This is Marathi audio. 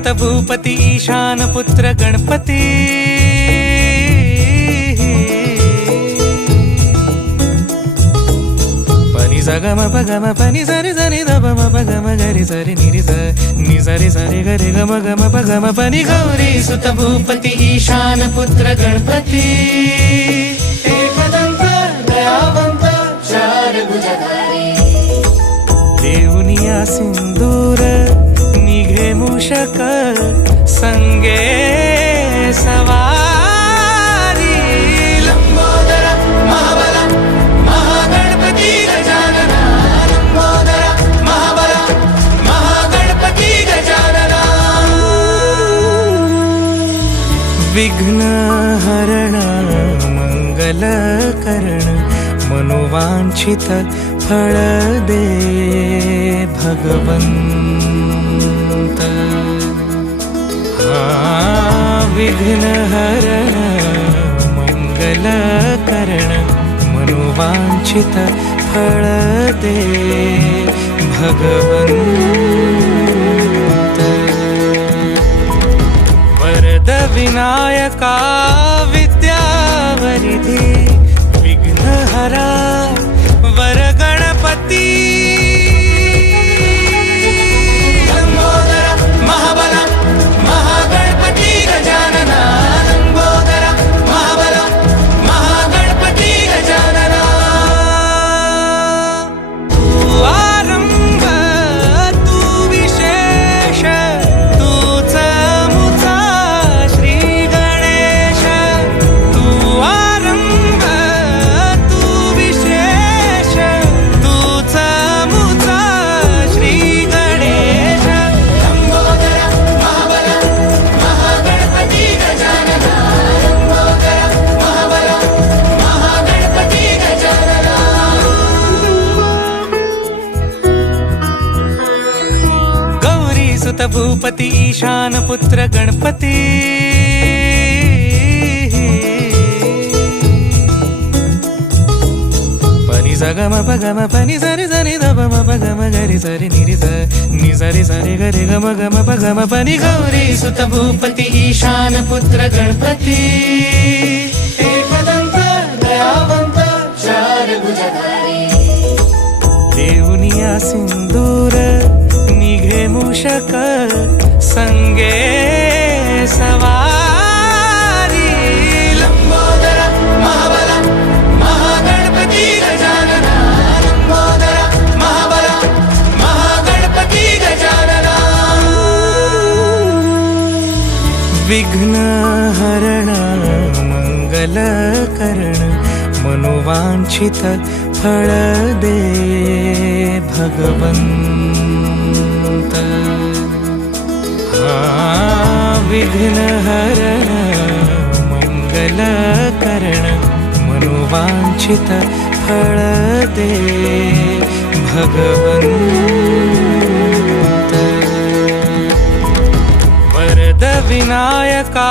सुत भूपती ईशान पुत्र गणपती पनि सगम पगम पनि सरि सरि ध म पगम गरि सरि नि सरि सरि गरि गम गम पगम पनि गौरी सुत भूपती ईशान पुत्र गणपती एकदंत दयावंत चार भुजधारी देऊनिया सिंदूर निघे मूषक संगे सवारी लंबोदर महाबल महागणपती गजानना लंबोदर महाबल महागणपती गजानना विघ्न हरण मंगल करण मनोवांछित फळ दे भगवंत विघ्न हरण मंगल करण मनोवांछित फळ दे भगवंत वरद विनायका विद्यावरिधी विघ्नहरा वर गणपती लंबोदर महाबल महागणपती गजानना लंबोदर महाबल महागणपती गजानना तू आरंभ तू विशेष तूच मुचा श्री गणेश तू आरंभ तू विशेष तूच मुचा श्री गणेश लंबोदर महाबल महागणपती गजानना लंबोदर महाबल महागणपती गजानना गौरी सुत भूपती ईशान पुत्र गणपती पनि सगम पगम पनि सरि सरि ध म पगम गरि सरि नि सरि सरि गरि गम गम पगम पनि गौरी सुत भूपती ईशान पुत्र गणपती एकदंत दयावंत चार भुजधारी देऊनिया सिंदूर निघे मूषक संगे सवारी लंबोदर महाबल महागणपती गजानना लंबोदर महाबल महागणपती गजानना विघ्न हरण मंगल करण मनोवांछित फळ दे भगवंत विघ्न हरण मंगल करण मनोवांछित फळ दे भगवंत वरद विनायका